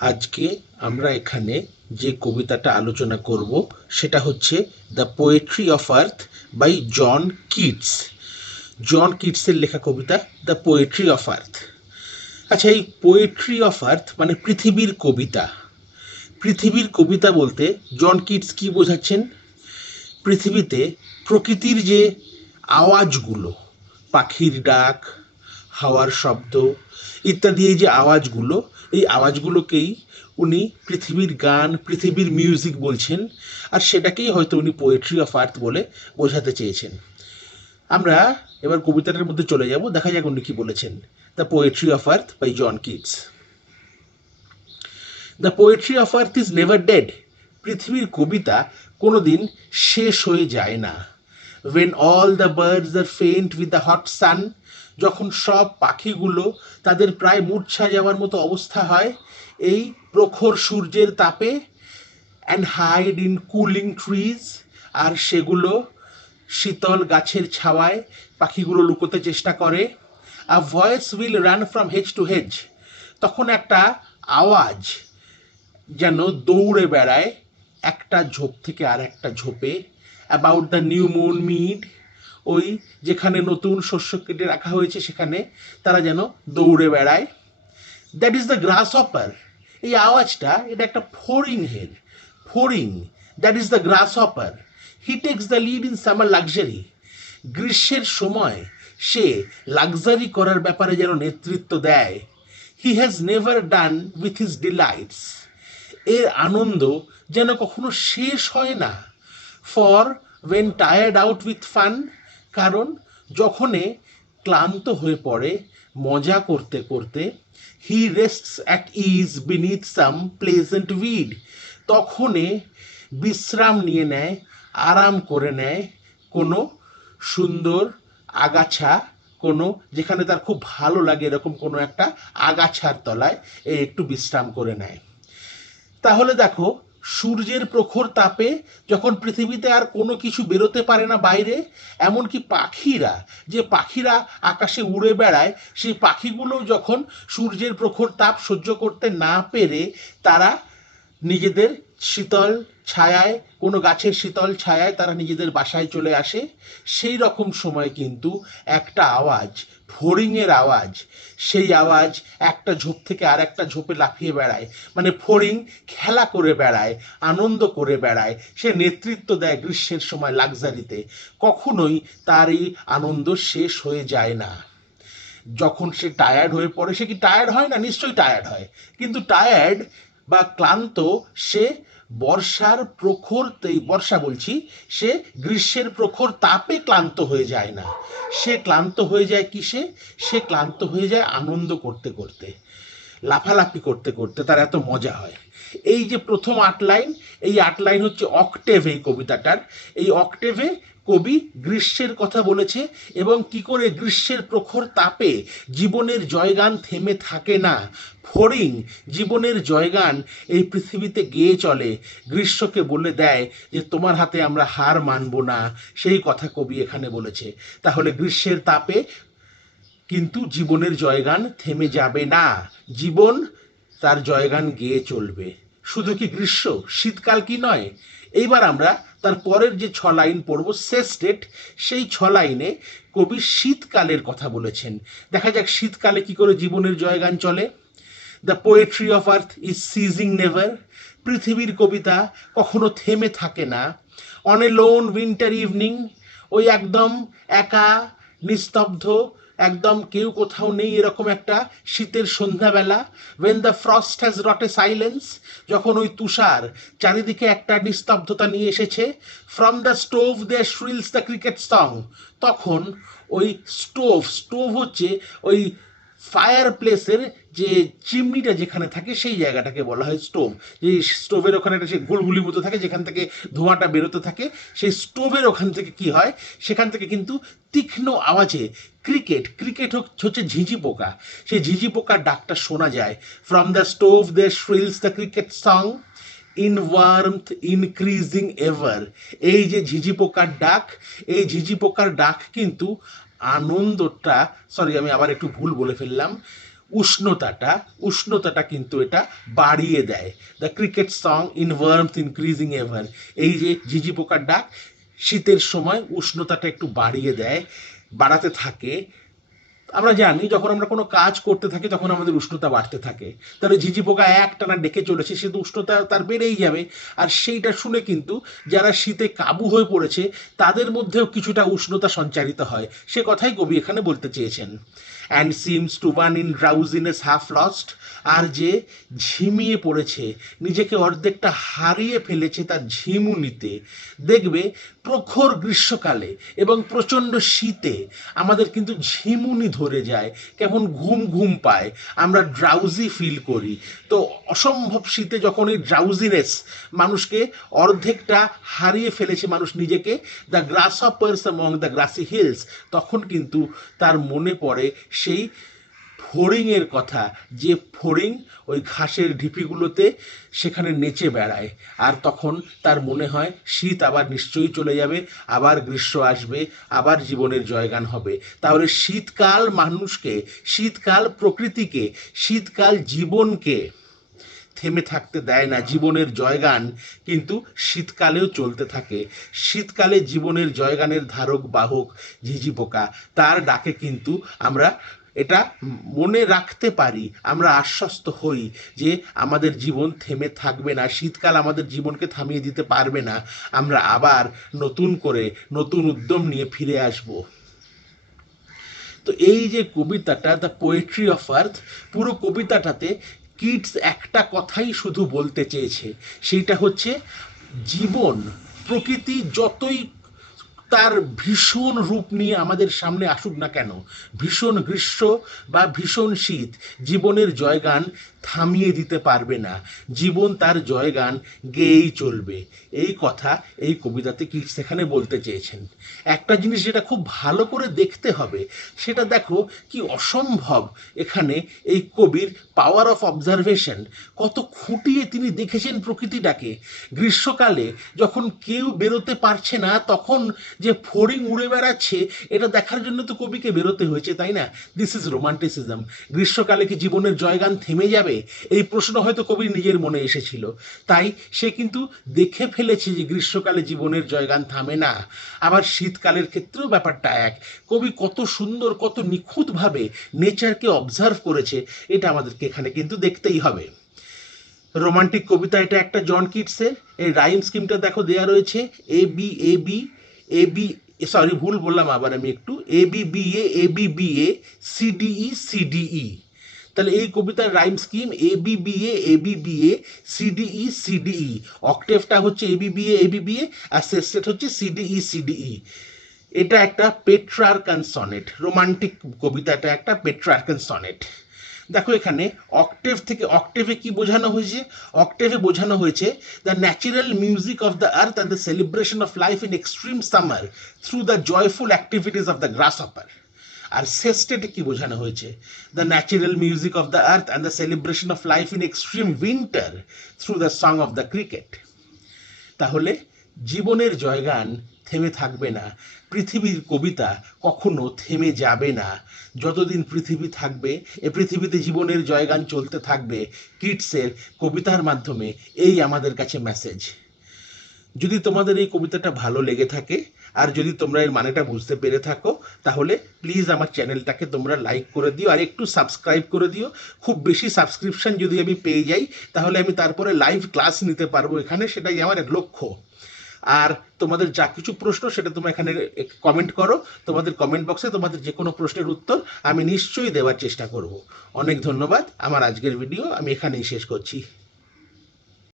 আজকে আমরা এখানে যে কবিতাটা আলোচনা করব সেটা হচ্ছে the poetry of earth by John Keats. John কিটসের লেখা কবিতা দ্য পোয়েট্রি অফ আর্থ। আচ্ছা, এই পোয়েট্রি অফ আর্থ মানে পৃথিবীর কবিতা। পৃথিবীর কবিতা বলতে জন কিটস কি বোঝাচ্ছেন? পৃথিবীতে প্রকৃতির যে আওয়াজগুলো, পাখির ডাক, হাওয়ার শব্দ ইত্যাদি, এই যে আওয়াজগুলো, এই আওয়াজগুলোকেই উনি পৃথিবীর গান, পৃথিবীর মিউজিক বলছেন, আর সেটাকেই হয়তো উনি পোয়েট্রি অফ আর্থ বলে বোঝাতে চেয়েছেন। আমরা এবার কবিতাটার মধ্যে চলে যাব, দেখা যাক উনি কি বলেছেন। The poetry of earth by John Keats. The poetry of earth is never dead. পৃথিবীর কবিতা কোনোদিন শেষ হয়ে যায় না। When all the birds are faint with the hot sun, যখন সব পাখিগুলো তাদের প্রায় মূর্ছা যাওয়ার মতো অবস্থা হয় এই প্রখর সূর্যের তাপে, and hide in cooling trees, আর সেগুলো শীতল গাছের ছাওয়ায় পাখিগুলো লুকোতে চেষ্টা করে। A voice will run from hedge to hedge, তখন একটা আওয়াজ যেন দৌড়ে বেড়ায় একটা ঝোপ থেকে আর একটা ঝোপে। About the new moon mid, ওই যেখানে নতুন শস্য কেটে রাখা হয়েছে সেখানে তারা যেন দৌড়ে বেড়ায়। That is the grasshopper, এই আওয়াজটা এটা একটা ফড়িংয়ের। ফড়িং, that is the grasshopper. He takes the lead in summer luxury, গ্রীষ্মের সময় সে লাক্সারি করার ব্যাপারে যেন নেতৃত্ব দেয়। He has never done with his delights, এর আনন্দ যেন কখনো শেষ হয় না। For when tired out with fun, কারণ যখনে ক্লান্ত হয়ে পড়ে মজা করতে করতে, he rests at ease beneath some pleasant weed, তখনে বিশ্রাম নিয়ে নেয়, আরাম করে নেয় কোনো সুন্দর আগাছা, কোনো যেখানে তার খুব ভালো লাগে এরকম কোনো একটা আগাছার তলায় এ একটু বিশ্রাম করে নেয়। তাহলে দেখো, সূর্যের প্রখর তাপে যখন পৃথিবীতে আর কোনো কিছু বেরোতে পারে না বাইরে, এমনকি পাখিরা, যে পাখিরা আকাশে উড়ে বেড়ায়, সেই পাখিগুলো যখন সূর্যের প্রখর তাপ সহ্য করতে না পেরে তারা নিজেদের শীতল ছায়ায়, কোনো গাছের শীতল ছায়ায় তারা নিজেদের বাসায় চলে আসে। সেই রকম সময় কিন্তু একটা আওয়াজ, ফড়িংয়ের আওয়াজ, সেই আওয়াজ একটা ঝোপ থেকে আর একটা ঝোপে লাফিয়ে বেড়ায়। মানে ফড়িং খেলা করে বেড়ায়, আনন্দ করে বেড়ায়, সে নেতৃত্ব দেয় গ্রীষ্মের সময় লাক্সারিতে। কখনোই তার এই আনন্দ শেষ হয়ে যায় না। যখন সে টায়ার্ড হয়ে পড়ে, সে কি টায়ার্ড হয় না? নিশ্চয়ই টায়ার্ড হয়, কিন্তু টায়ার্ড বা ক্লান্ত সে বর্ষার প্রখর, বর্ষা বলছি, সে গ্রীষ্মের প্রখর তাপে ক্লান্ত হয়ে যায় না। সে ক্লান্ত হয়ে যায় কিসে? সে ক্লান্ত হয়ে যায় আনন্দ করতে করতে, লাফালাফি করতে করতে, তার এত মজা হয়। এই যে প্রথম 8 লাইন, এই 8 লাইন হচ্ছে অক্টেভ এই কবিতাটার। এই অক্টেভে কবি গ্রীষ্মের কথা বলেছে এবং কি করে গ্রীষ্মের প্রখর তাপে জীবনের জয়গান থেমে থাকে না। ফড়িং জীবনের জয়গান এই পৃথিবীতে গেয়ে চলে, গ্রীষ্মকে বলে দেয় যে তোমার হাতে আমরা হার মানব না, সেই কথা কবি এখানে বলেছে। তাহলে গ্রীষ্মের তাপে কিন্তু জীবনের জয়গান থেমে যাবে না, জীবন তার জয়গান গেয়ে চলবে। শুধু কি গ্রীষ্ম, শীতকাল কি নয়? এইবার আমরা তার পরের যে 6 লাইন পড়ব, শেষ স্টেট, সেই 6 লাইনে কবি শীতকালের কথা বলেছেন। দেখা যাক শীতকালে কি করে জীবনের জয়গান চলে। The poetry of earth is seizing never, পৃথিবীর কবিতা কখনো থেমে থাকে না। On a loan winter evening, ওই একদম একা, নিস্তব্ধ, একদম কেউ কোথাও নেই এরকম একটা শীতের সন্ধ্যাবেলা। When the frost has wrought a silence, যখন ওই তুষার চারিদিকে একটা নিস্তব্ধতা নিয়ে এসেছে। From the stove there shrills the cricket song, তখন ওই স্টোভ, স্টোভ হচ্ছে ওই ফায়ার প্লেসের যে চিমনিটা যেখানে থাকে সেই জায়গাটাকে বলা হয় স্টোভ। যে স্টোভের ওখানে একটা সে গুলগুলি মতো থাকে যেখান থেকে ধোঁয়াটা বেরোতে থাকে, সেই স্টোভের ওখান থেকে কি হয়, সেখান থেকে কিন্তু তীক্ষ্ণ আওয়াজে ক্রিকেট, ক্রিকেট হচ্ছে ঝিঝি পোকা, সেই ঝিঝি পোকার ডাকটা শোনা যায়। From the stove there shrills the cricket song in warmth increasing ever, এই যে ঝিঝি পোকার ডাক, এই ঝিঝি পোকার ডাক কিন্তু আনন্দটা, সরি আমি আবার একটু ভুল বলে ফেললাম, উষ্ণতাটা কিন্তু এটা বাড়িয়ে দেয়। The cricket song in warmth increasing ever, এই যে ঝিঝি পোকার ডাক শীতের সময় উষ্ণতাটা একটু বাড়াতে থাকে। আমরা জানি যখন আমরা কোনো কাজ করতে থাকি তখন আমাদের উষ্ণতা বাড়তে থাকে, তাহলে ঝিঝি পোকা একটানা ডেকে চলেছে, সে তো উষ্ণতা তার বেড়েই যাবে। আর সেইটা শুনে কিন্তু যারা শীতে কাবু হয়ে পড়েছে তাদের মধ্যেও কিছুটা উষ্ণতা সঞ্চারিত হয়, সে কথাই কবি এখানে বলতে চেয়েছেন। And seems to one in drowsiness half lost, আর যে ঝিমিয়ে পড়েছে, নিজেকে অর্ধেকটা হারিয়ে ফেলেছে তার ঝিমুনিতে। দেখবে প্রখর গ্রীষ্মকালে এবং প্রচণ্ড শীতে আমাদের কিন্তু ঝিমুনি ধরে যায়, কেমন ঘুম ঘুম পায়, আমরা ড্রাউজি ফিল করি। তো অসম্ভব শীতে যখন এই ড্রাউজিনেস মানুষকে অর্ধেকটা হারিয়ে ফেলেছে, মানুষ নিজেকে, the grasshopper's among the grassy hills, তখন কিন্তু তার মনে পড়ে সেই ফড়িংয়ের কথা, যে ফড়িং ওই ঘাসের ঢিপিগুলোতে সেখানে নেচে বেড়ায়। আর তখন তার মনে হয় শীত আবার নিশ্চয়ই চলে যাবে, আবার গ্রীষ্ম আসবে, আবার জীবনের জয়গান হবে। তাহলে শীতকাল মানুষকে, শীতকাল প্রকৃতিকে, শীতকাল জীবনকে থেমে থাকতে দেয় না। জীবনের জয়গান কিন্তু শীতকালেও চলতে থাকে। শীতকালে জীবনের জয়গানের ধারক বাহক ঝিঝি পোকা, তার ডাকে কিন্তু আমরা এটা মনে রাখতে পারি, আমরা আশ্বস্ত হই যে আমাদের জীবন থেমে থাকবে না, শীতকাল আমাদের জীবনকে থামিয়ে দিতে পারবে না, আমরা আবার নতুন করে নতুন উদ্যম নিয়ে ফিরে আসব। তো এই যে কবিতাটা, দ্য পোয়েট্রি অফ আর্থ, পুরো কবিতাটাতে কিডস একটা কথাই শুধু বলতে চেয়েছে, সেইটা হচ্ছে জীবন, প্রকৃতি যতই তার ভীষণ রূপ নিয়ে আমাদের সামনে আসুক না কেন, ভীষণ গ্রীষ্ম বা ভীষণ শীত জীবনের জয়গান থামিয়ে দিতে পারবে না, জীবন তার জয়গান গেয়েই চলবে। এই কথা এই কবিতাতে কি সেখানে বলতে চেয়েছেন। একটা জিনিস যেটা খুব ভালো করে দেখতে হবে, সেটা দেখো কি অসম্ভব এখানে এই কবির পাওয়ার অফ অবজারভেশন, কত খুঁটিয়ে তিনি দেখেছেন প্রকৃতিটাকে। গ্রীষ্মকালে যখন কেউ বেরোতে পারছে না, তখন যে ফড়িং উড়ে বেড়াচ্ছে, এটা দেখার জন্য তো কবিকে বেরোতে হয়েছে, তাই না? This is romanticism. গ্রীষ্মকালে কি জীবনের জয়গান থেমে যাবে, এই প্রশ্ন হয়তো কবির নিজের মনে এসেছিল, তাই সে কিন্তু দেখে ফেলেছে যে গ্রীষ্মকালে জীবনের জয়গান থামে না। আবার শীতকালের ক্ষেত্রেও ব্যাপারটা এক। কবি কত সুন্দর, কত নিখুঁতভাবে নেচারকে অবজার্ভ করেছে, এটা আমাদেরকে এখানে কিন্তু দেখতেই হবে। রোমান্টিক কবিতা এটা একটা জন কিটসের। এই রাইম স্কিমটা দেখো দেয়া রয়েছে, A B A B A B, sorry ভুল বললাম আবার আমি একটু, A B B A CDE CDE. তাহলে এই কবিতার rhyme scheme A B B A CDE CDE, অক্টেভটা হচ্ছে এ বি বি এ আর সেস্টেট হচ্ছে সিডিই সিডিই। এটা একটা পেট্রার্কান সনেট, রোমান্টিক কবিতাটা একটা পেট্রার্কান সনেট। দেখো এখানে অক্টেভে কি বোঝানো হয়েছে, অক্টেভে বোঝানো হয়েছে the natural music of the earth and the celebration of life in extreme summer through the joyful activities of the grasshopper. আর সেস্টেটে কি বোঝানো হয়েছে, the natural music of the earth and the celebration of life in extreme winter through the song of the cricket. তাহলে জীবনের জয়গান থেমে থাকবে না, পৃথিবীর কবিতা কখনো থেমে যাবে না। যতদিন পৃথিবী থাকবে এ পৃথিবীতে জীবনের জয়গান চলতে থাকবে। কিটসের কবিতার মাধ্যমে এই আমাদের কাছে মেসেজ। যদি তোমাদের এই কবিতাটা ভালো লেগে থাকে আর যদি তোমরা এর মানেটা বুঝতে পেরে থাকো, তাহলে প্লিজ আমার চ্যানেলটাকে তোমরা লাইক করে দিও আর একটু সাবস্ক্রাইব করে দিও। খুব বেশি সাবস্ক্রিপশন যদি আমি পেয়ে যাই, তাহলে আমি তারপরে লাইভ ক্লাস নিতে পারবো এখানে, সেটাই আমার এক লক্ষ্য। আর তোমাদের যা কিছু প্রশ্ন সেটা তোমরা এখানে কমেন্ট করো, তোমাদের কমেন্ট বক্সে তোমাদের যে কোনো প্রশ্নের উত্তর আমি নিশ্চয়ই দেওয়ার চেষ্টা করব। অনেক ধন্যবাদ। আমার আজকের ভিডিও আমি এখানেই শেষ করছি।